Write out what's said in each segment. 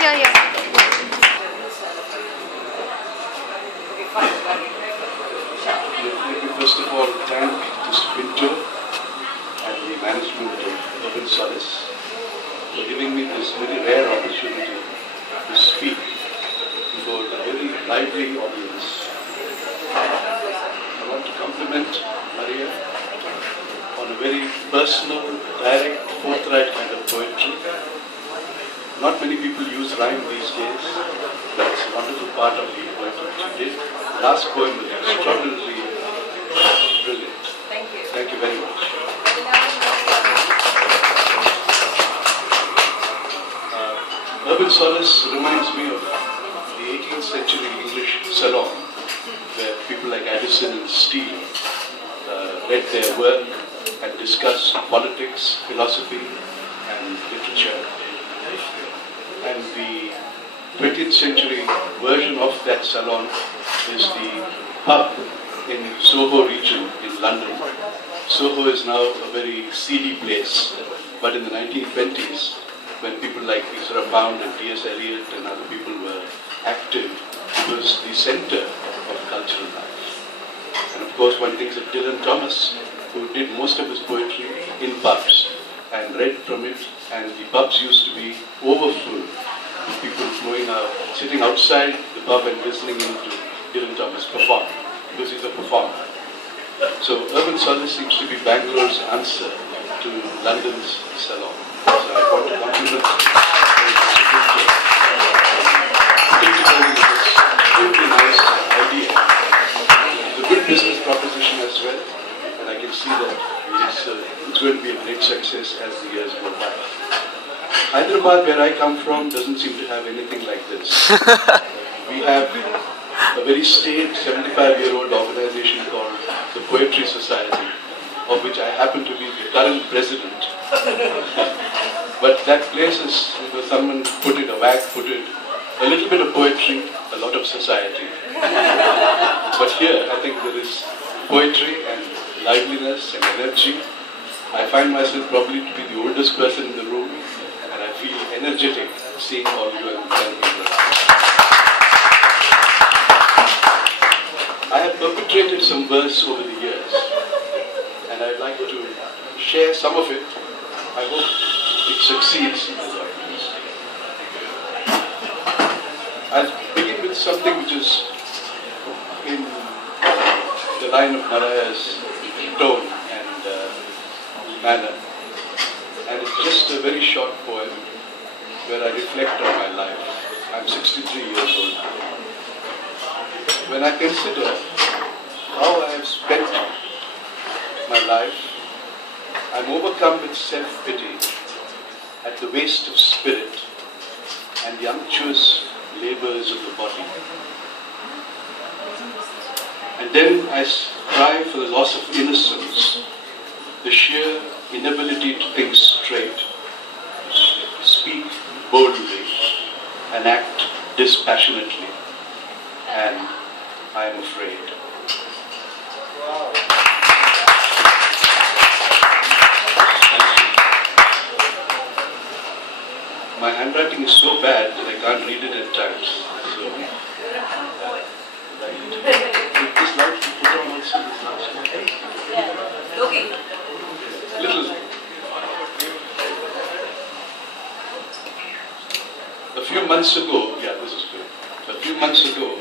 Yeah, yeah. Let me first of all thank Mr. Pinto and the management of Urban Solace for giving me this very rare opportunity to speak before a very lively audience. I want to compliment Maria on a very personal, direct, forthright kind of poetry. Not many people use rhyme these days. That's a wonderful part of the poetry that you did. Last poem was extraordinarily brilliant. Thank you. Thank you very much. Urban Solace reminds me of the 18th century English salon, where people like Addison and Steele read their work and discussed politics, philosophy, and literature. And the 20th century version of that salon is the pub in Soho region in London. Soho is now a very seedy place, but in the 1920s, when people like Ezra Pound and T.S. Eliot and other people were active, it was the center of cultural life. And of course, one thinks of Dylan Thomas, who did most of his poetry in pubs and read from it, and the pubs used to be overfull with people flowing out, sitting outside the pub and listening in to Dylan Thomas perform, because he's a performer. So Urban Solace seems to be Bangalore's answer to London's salon. So I want to compliment extremely nice idea. It's a good business proposition as well, and I can see that it's going to be a great success as the years go by. Hyderabad, where I come from, doesn't seem to have anything like this. We have a very staid 75-year-old organization called the Poetry Society, of which I happen to be the current president. But that place is, someone put it, a wag put it, a little bit of poetry, a lot of society. But here, I think there is poetry and liveliness and energy. I find myself probably to be the oldest person in the room, and I feel energetic seeing all you and people. I have perpetrated some verse over the years, and I'd like to share some of it. I hope it succeeds. I'll begin with something which is in the line of Naraya's tone and manner. And it's just a very short poem where I reflect on my life. I'm 63 years old now. When I consider how I have spent my life, I'm overcome with self-pity at the waste of spirit and the unctuous labors of the body. And then I cry for the loss of innocence, the sheer inability to think straight, speak boldly, and act dispassionately. And I am afraid. My handwriting is so bad that I can't read it at times. So, this light you put on also, this last one. Yeah. Okay. Little. A few months ago, this is good. A few months ago,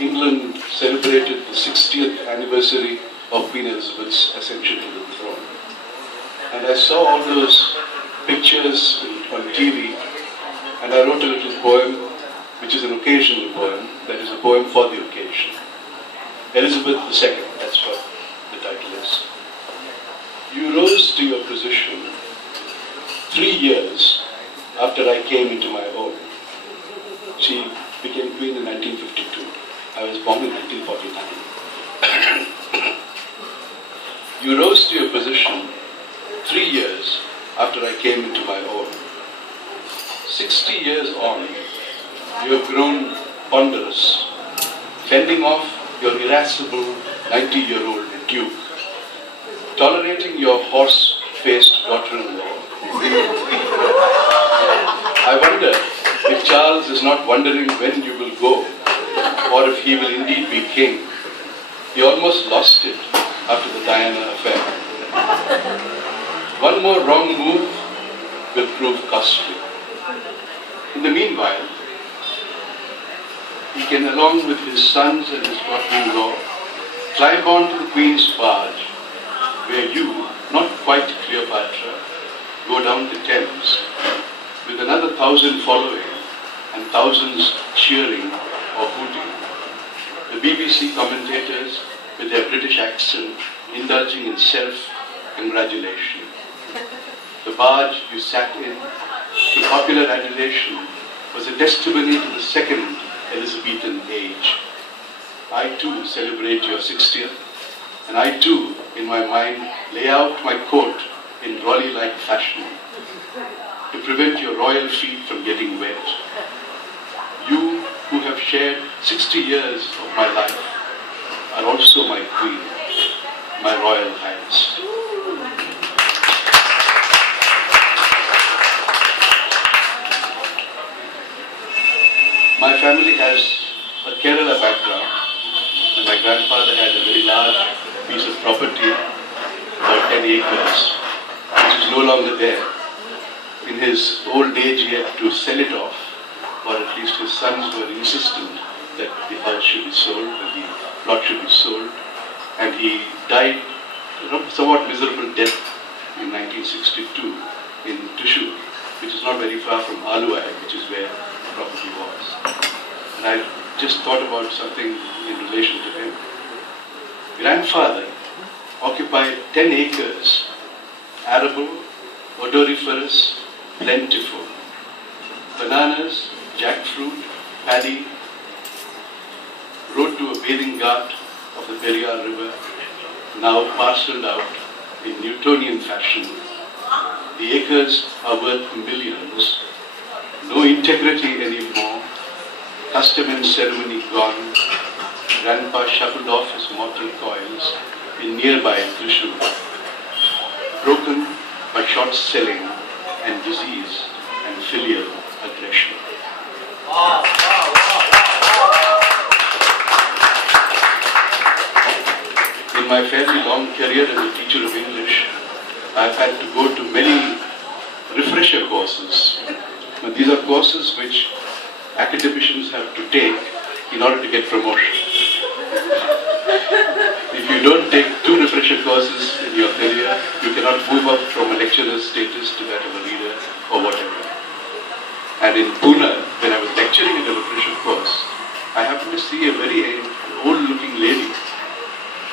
England celebrated the 60th anniversary of Queen Elizabeth's ascension to the throne. And I saw all those pictures on TV, and I wrote a little poem, which is an occasional poem, that is a poem for the occasion. Elizabeth II, that's what the title is. You rose to your position 3 years after I came into my own. She became queen in 1952. I was born in 1949. You rose to your position 3 years after I came into my own. 60 years on, you have grown ponderous, fending off your irascible 90-year-old duke, tolerating your horse-faced daughter-in-law. I wonder is not wondering when you will go, or if he will indeed be king. He almost lost it after the Diana affair. One more wrong move will prove costly. In the meanwhile, he can, along with his sons and his daughter-in-law, climb on to the Queen's barge, where you, not quite Cleopatra, go down the Thames, with another 1,000 following and thousands cheering or hooting. The BBC commentators, with their British accent, indulging in self-congratulation. The barge you sat in, to popular adulation, was a testimony to the second Elizabethan age. I too celebrate your 60th, and I too, in my mind, lay out my coat in Raleigh-like fashion to prevent your royal feet from getting wet. You who have shared 60 years of my life are also my queen, my royal highness. My family has a Kerala background, and my grandfather had a very large piece of property, about 10 acres, which is no longer there. In his old age, he had to sell it off, or at least his sons were insistent that the house should be sold, that the plot should be sold, and he died a somewhat miserable death in 1962 in Thrissur, which is not very far from Aluwai, which is where the property was. And I just thought about something in relation to him. Grandfather occupied 10 acres, arable, odoriferous, plentiful. Bananas, jackfruit, paddy, rode to a bathing ghat of the Periyar River, now parceled out in Newtonian fashion. The acres are worth millions. No integrity anymore. Custom and ceremony gone. Grandpa shuffled off his mortal coils in nearby Thrissur, broken by short selling and disease and filial aggression. In my fairly long career as a teacher of English, I've had to go to many refresher courses. But these are courses which academicians have to take in order to get promotion. If you don't take 2 refresher courses in your career, you cannot move up from a lecturer's status to that of a reader or whatever. And in Pune, when I was lecturing in a refresher course, I happened to see a very old-looking lady.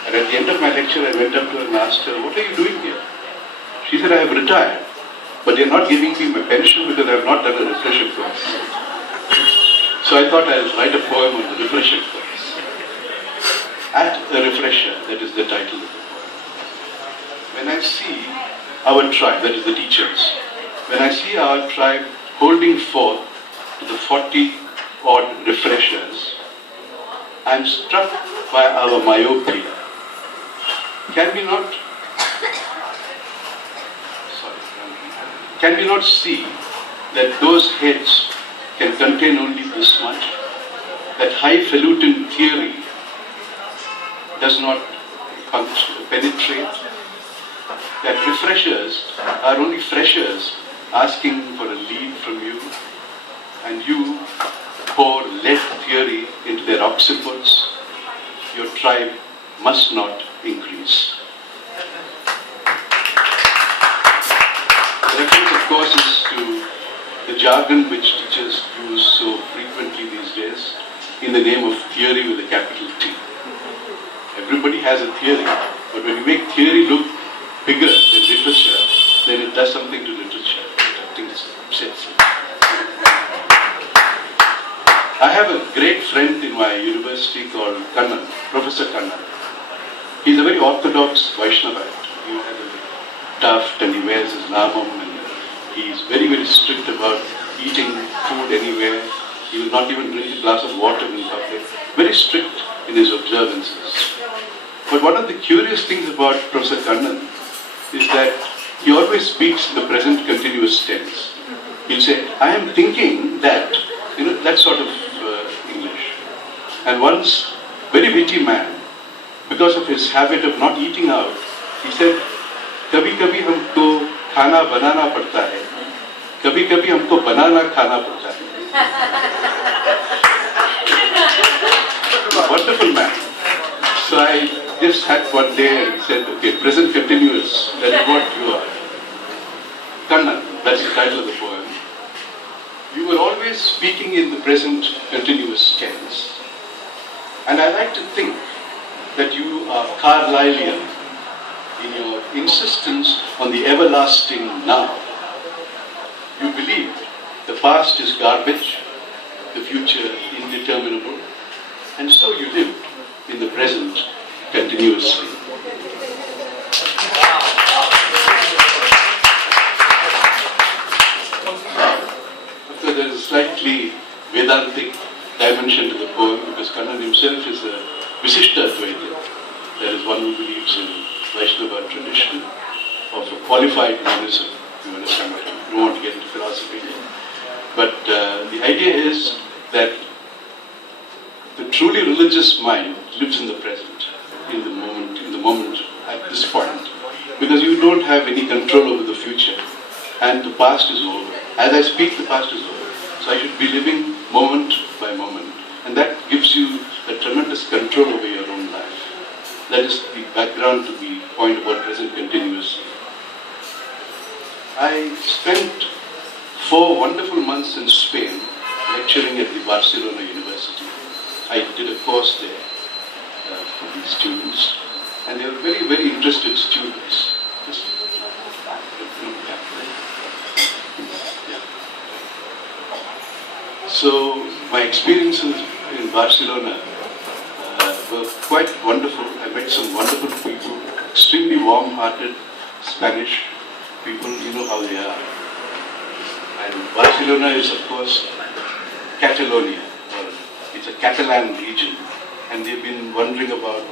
And at the end of my lecture, I went up to her and asked her, "What are you doing here?" She said, "I have retired, but they're not giving me my pension because I have not done a refresher course." So I thought I'll write a poem on the refresher course. At a refresher, that is the title of the poem. When I see our tribe, that is the teachers, when I see our tribe holding forth to the 40-odd refreshers, I am struck by our myopia. Can we not see that those heads can contain only this much? That highfalutin theory does not penetrate? That refreshers are only freshers asking for a lead from you, and you pour lead theory into their occiputs? Your tribe must not increase. The reference, of course, is to the jargon which teachers use so frequently these days in the name of theory with a capital T. Everybody has a theory, but when you make theory look bigger than literature, then it does something to literature. I think it's sensible. I have a great friend in my university called Kannan, Professor Kannan. He's a very orthodox Vaishnavite. He has a tuft and he wears his namam, and he's very, very strict about eating food anywhere. He will not even drink a glass of water in public. Very strict in his observances. But one of the curious things about Professor Kannan is that he always speaks in the present continuous tense. He'll say, "I am thinking that," that sort of English. And once, very witty man, because of his habit of not eating out, he said, कभी-कभी हमको खाना बनाना पड़ता है, कभी-कभी हमको बनाना खाना पड़ता है. Wonderful man. So I just had one day and said, okay, present continuous, that is what you are. Kannan, that's the title of the poem. You were always speaking in the present continuous tense. And I like to think that you are Carlylean in your insistence on the everlasting now. You believe the past is garbage, the future indeterminable, and so you lived in the present continuously. So there is a slightly Vedantic dimension to the poem because Kannan himself is a Visishta Advaita. That is one who believes in Vaishnava tradition of a qualified monism. You understand what I mean? I don't want to get into philosophy. But the idea is that the truly religious mind lives in the present, in the moment at this point. Because you don't have any control over the future and the past is over. As I speak, the past is over. So I should be living moment by moment. And that gives you a tremendous control over your own life. That is the background to the point about present continuous. I spent 4 wonderful months in Spain lecturing at the Barcelona University. I did a course there for these students. And they were very, very interested students. So my experiences in Barcelona were quite wonderful. I met some wonderful people, extremely warm-hearted Spanish people, you know how they are. And Barcelona is, of course, Catalonia. It's a Catalan region. And they've been wondering about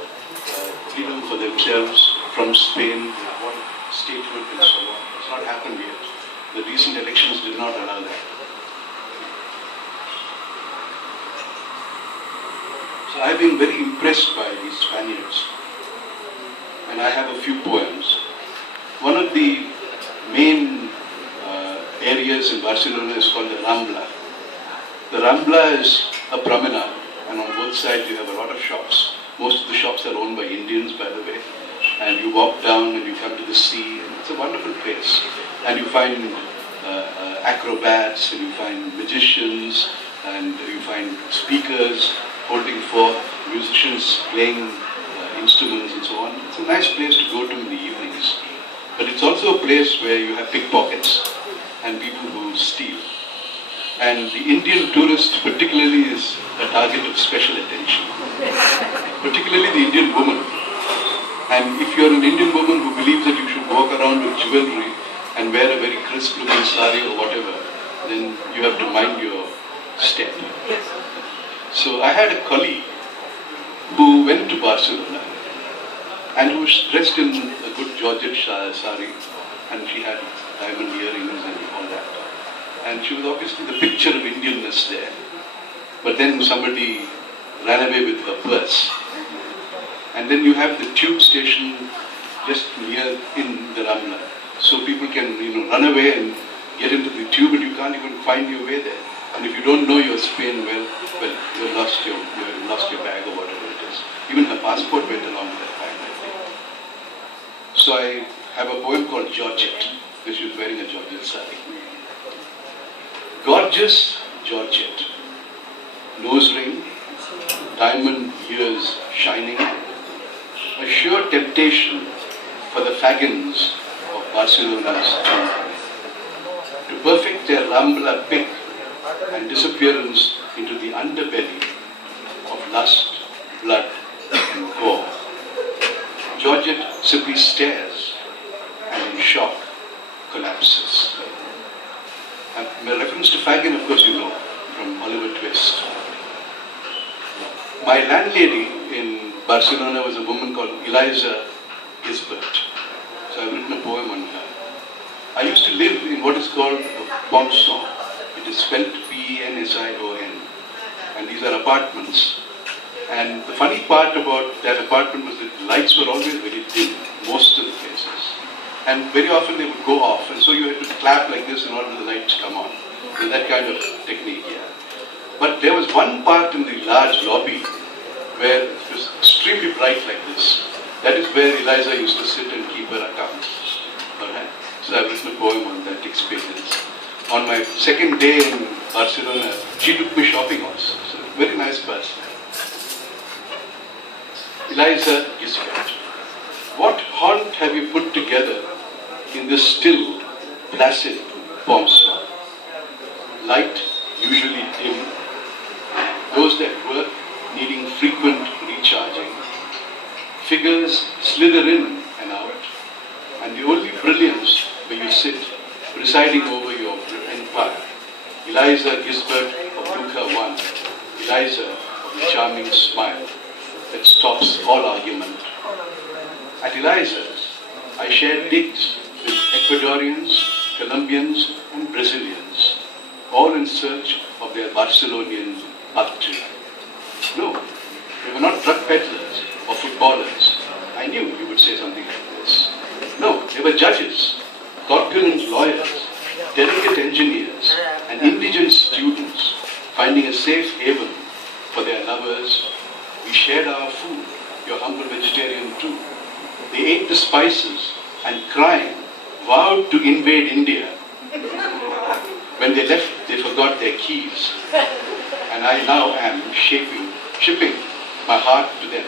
freedom for themselves from Spain, what statehood and so on. It's not happened yet. The recent elections did not allow that. So I've been very impressed by these Spaniards. And I have a few poems. One of the main areas in Barcelona is called the Rambla. The Rambla is a promenade, and on both sides you have a lot of shops. Most of the shops are owned by Indians, by the way. And you walk down and you come to the sea, and it's a wonderful place. And you find acrobats, and you find magicians, and you find speakers holding forth, musicians playing instruments and so on. It's a nice place to go to in the evenings. But it's also a place where you have pickpockets and people who steal. And the Indian tourist particularly is a target of special attention. Particularly the Indian woman. And if you're an Indian woman who believes that you should walk around with jewelry and wear a very crisp looking sari or whatever, then you have to mind your step. So I had a colleague who went to Barcelona and who was dressed in a good Georgette sari, and she had diamond earrings and all that. And she was obviously the picture of Indianness there. But then somebody ran away with her purse. And then you have the tube station just near in the Rambla. So people can, run away and get into the tube, and you can't even find your way there. And if you don't know your Spain well, you lost your bag or whatever it is. Even her passport went along with that bag, I think. So I have a poem called Georgette, because she was wearing a Georgette sari. Gorgeous Georgette, nose ring, diamond ears shining, a sure temptation for the fagins of Barcelona's town. To perfect their Rambla pick and disappearance into the underbelly of lust, blood and gore. Georgette simply stares and in shock collapses. My reference to fagin, of course, you know, from Oliver Twist. My landlady in Barcelona was a woman called Eliza Gisbert. So I've written a poem on her. I used to live in what is called a pension. It is spelled Pension. and these are apartments. And the funny part about that apartment was that the lights were always very dim, most of the places. And very often they would go off, and so you had to clap like this in order for the light to come on. So that kind of technique, yeah. But there was one part in the large lobby where it was extremely bright like this. That is where Eliza used to sit and keep her accounts. Alright? So I've written a poem on that experience. On my second day in Barcelona, she took me shopping also. So very nice person. Eliza Gisbert, what haunt have you put together in this still, placid Pomswa? Light, usually dim, those that work needing frequent recharging, figures slither in and out, and the only brilliance where you sit, presiding over your empire. Eliza Gisbert of Luca 1, Eliza of the charming smile that stops all argument. At Eliza's, I shared digs with Ecuadorians, Colombians, and Brazilians, all in search of their Barcelonian patria. No, they were not drug peddlers or footballers. I knew you would say something like this. No, they were judges, corpulent lawyers, delicate engineers, and indigent students finding a safe haven for their lovers. We shared our food, your humble vegetarian too. They ate the spices and crying, vowed to invade India. When they left, they forgot their keys. And I now am shipping my heart to them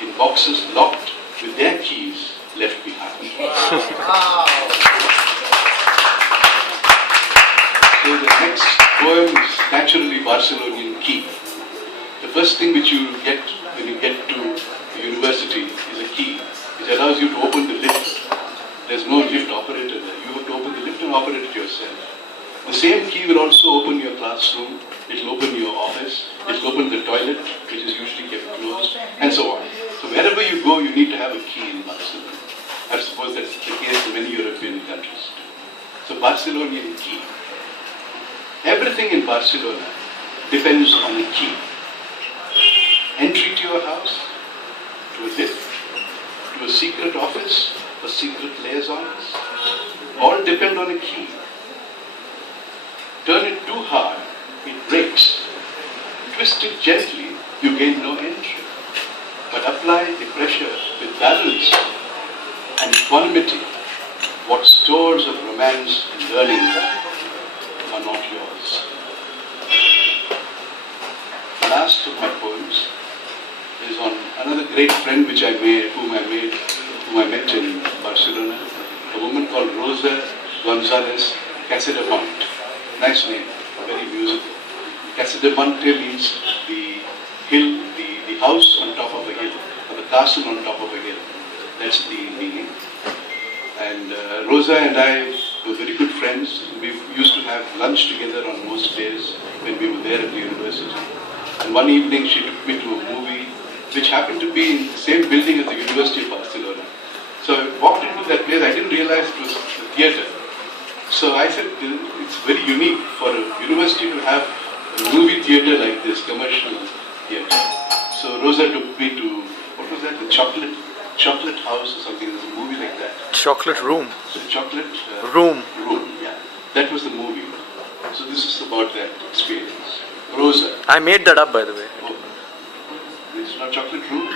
in boxes locked with their keys left behind. So the next poem is naturally Barcelonian key. The first thing which you get when you get to the university is a key, which allows you to open the lift. There's no lift operator there. You have to open the lift and operate it yourself. The same key will also open your classroom, it will open your office, it will open the toilet, which is usually kept closed, and so on. So wherever you go, you need to have a key in Barcelona. I suppose that's the case in many European countries too. So Barcelonian key. Everything in Barcelona depends on a key. Entry to your house, to a lift, to a secret office, or secret liaisons, all depend on a key. Turn it too hard, it breaks. Twist it gently, you gain no entry. But apply the pressure with balance and equanimity. What stores of romance and learning are not yours. The last of my poems is on another great friend whom I met in Barcelona, a woman called Rosa Gonzalez Casademont. Nice name, very musical. Casademont means the hill, the house on top of a hill, or the castle on top of a hill. That's the meaning. And Rosa and I were very good friends. We used to have lunch together on most days when we were there at the university. And one evening she took me to a movie which happened to be in the same building as the University of Barcelona. So I walked into that place, I didn't realize it was a theatre. So I said, it's very unique for a university to have a movie theatre like this, commercial theatre. So Rosa took me to, what was that, the Chocolate House or something, there's a movie like that. Chocolate Room. So Chocolate Room. Room, yeah. That was the movie. So this is about that experience. Rosa. I made that up, by the way. Oh, it's not Chocolate Room.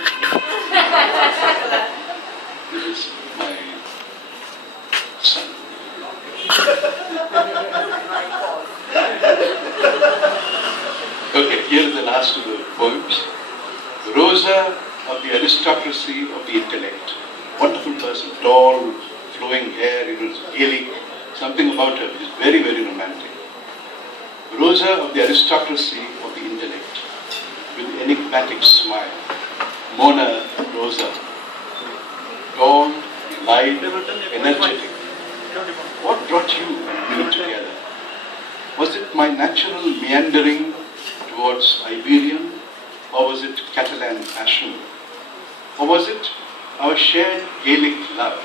This is my son. Okay, here is the last of the poems. Rosa of the aristocracy of the intellect. Wonderful person, tall, flowing hair, Gaelic, something about her which is very, very romantic. Rosa of the aristocracy of the intellect, with enigmatic smile. Mona Rosa, tall, light, energetic. What brought you and me together? Was it my natural meandering towards Iberian, or was it Catalan passion? Or was it our shared Gaelic love,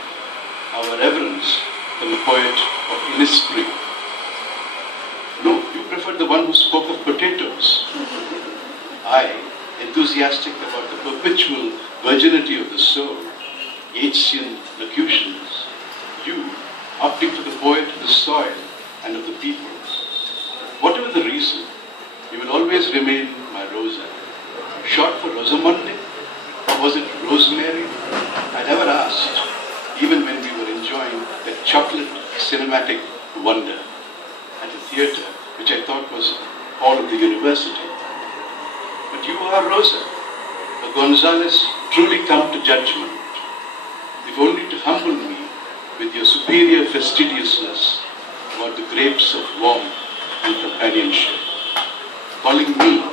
our reverence for the poet of Innisfree? No, you prefer but the one who spoke of potatoes. I, enthusiastic about the perpetual virginity of the soul, Yeatsian locutions. You, opting for the poet of the soil and of the people. Whatever the reason, you will always remain my Rosa. Short for Rosamunde? Or was it Rosemary? I never asked, even when we were enjoying that chocolate cinematic wonder at the theatre, which I thought was all of the university. But you are Rosa, a Gonzales truly come to judgment, if only to humble me with your superior fastidiousness about the grapes of warmth and companionship, calling me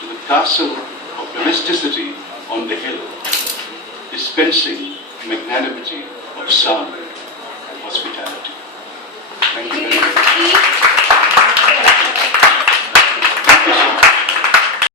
to the castle of domesticity on the hill, dispensing magnanimity of sound.